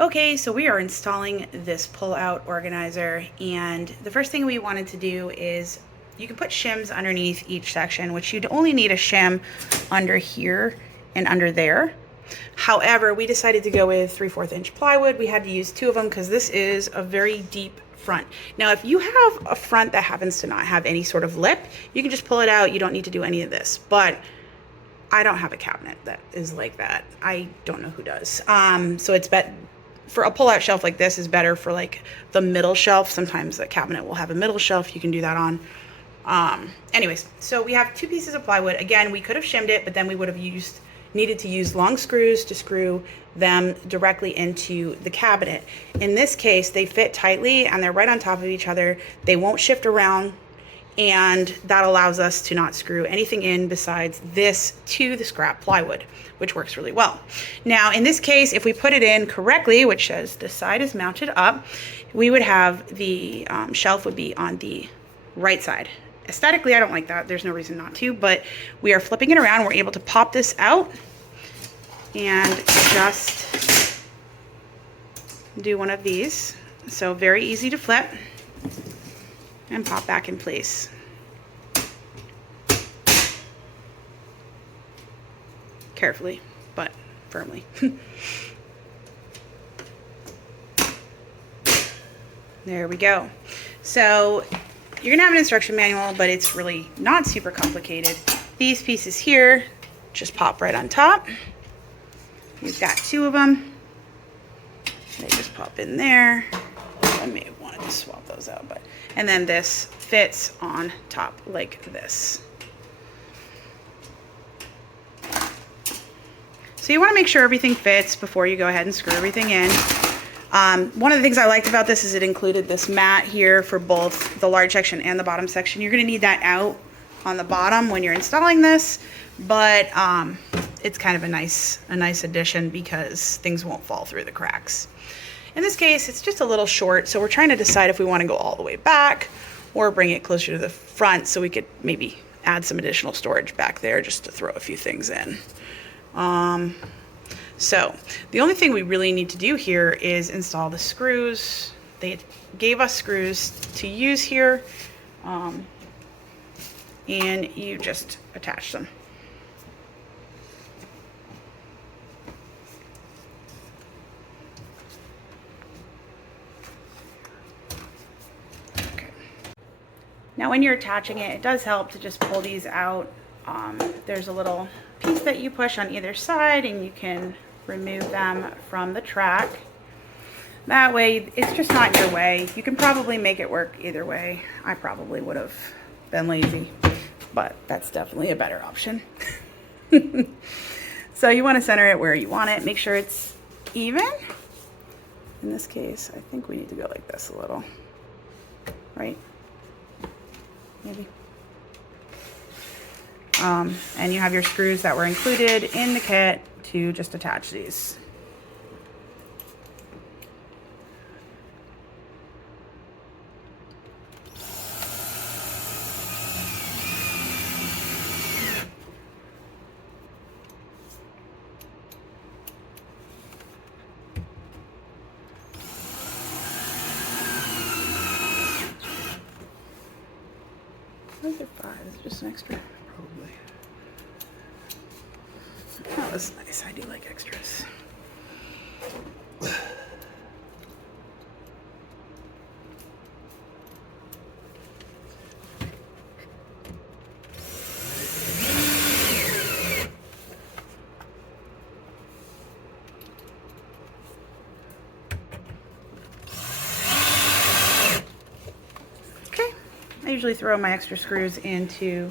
Okay, so we are installing this pull-out organizer, and the first thing we wanted to do is you can put shims underneath each section, which you'd only need a shim under here and under there. However, we decided to go with 3/4 inch plywood. We had to use 2 of them because this is a very deep front. Now, if you have a front that happens to not have any sort of lip, you can just pull it out. You don't need to do any of this, but I don't have a cabinet that is like that. I don't know who does. So it's for a pull-out shelf like this is better for like the middle shelf. Sometimes a cabinet will have a middle shelf you can do that on. Anyways, so we have 2 pieces of plywood. Again, we could have shimmed it, but then we would have needed to use long screws to screw them directly into the cabinet. In this case, they fit tightly and they're right on top of each other. They won't shift around, and that allows us to not screw anything in besides this to the scrap plywood, which works really well. Now, in this case, if we put it in correctly, which says the side is mounted up, we would have the shelf would be on the right side. Aesthetically, I don't like that. There's no reason not to, but we are flipping it around. We're able to pop this out and just do one of these. So very easy to flip and pop back in place. Carefully, but firmly. There we go. So you're gonna have an instruction manual, but it's really not super complicated. These pieces here just pop right on top. We've got 2 of them. They just pop in there. I may have wanted to swap those out, but and then this fits on top like this. So you want to make sure everything fits before you go ahead and screw everything in. One of the things I liked about this is it included this mat here for both the large section and the bottom section. You're going to need that out on the bottom when you're installing this, but it's kind of a nice addition because things won't fall through the cracks. In this case, it's just a little short, so we're trying to decide if we want to go all the way back or bring it closer to the front so we could maybe add some additional storage back there just to throw a few things in. So the only thing we really need to do here is install the screws. They gave us screws to use here, and you just attach them. Okay. Now when you're attaching it, it does help to just pull these out. There's a little piece that you push on either side and you can remove them from the track. That way it's just not in your way. You can probably make it work either way. I probably would have been lazy, but that's definitely a better option. So you want to center it where you want it. Make sure it's even. In this case, I think we need to go like this a little, right? Maybe. And you have your screws that were included in the kit to just attach these. Where's your 5? Is it just an extra? Probably. Oh, that's nice. I do like extras. Okay, I usually throw my extra screws into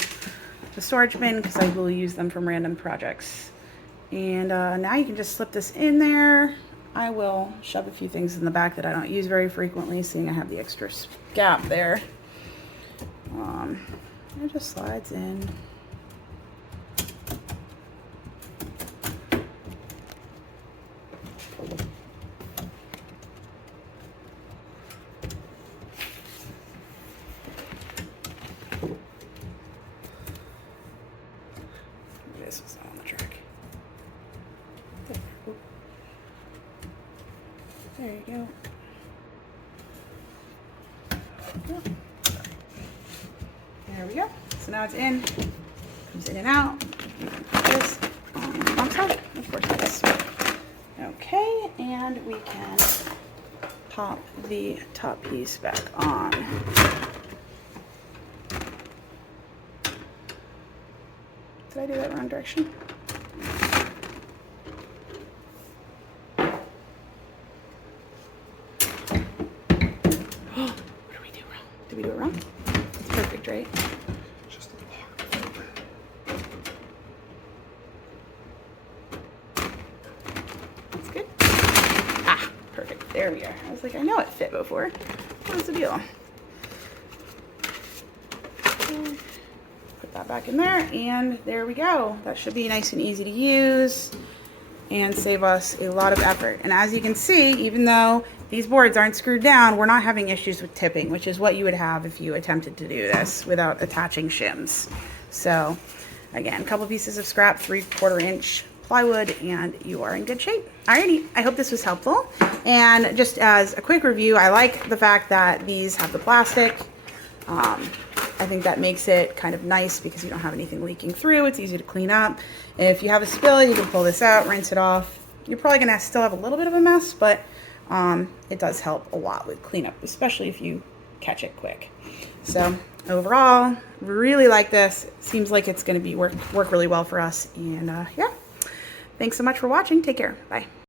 the storage bin because I will use them from random projects. And now you can just slip this in there. I will shove a few things in the back that I don't use very frequently, seeing I have the extra gap there. It just slides in. This was not on the track. There you go. There we go. So now it's in. Comes in and out. Put this on the bottom side. Of course it is. Okay, and we can pop the top piece back on. Did I do that wrong direction? What did we do wrong? Did we do it wrong? It's perfect, right? Just a block. That's good. Ah, perfect. There we are. I was like, I know it fit before. What's the deal? Okay. Put that back in there, and there we go. That should be nice and easy to use and save us a lot of effort. And as you can see, even though these boards aren't screwed down, we're not having issues with tipping, which is what you would have if you attempted to do this without attaching shims. So again, a couple pieces of scrap, 3/4 inch plywood, and you are in good shape. Alrighty, I hope this was helpful. And just as a quick review, I like the fact that these have the plastic. I think that makes it kind of nice because you don't have anything leaking through. It's easy to clean up. If you have a spill, you can pull this out, rinse it off. You're probably gonna still have a little bit of a mess, but it does help a lot with cleanup, especially if you catch it quick. So overall, really like this. Seems like it's gonna be work really well for us. And yeah, thanks so much for watching. Take care. Bye.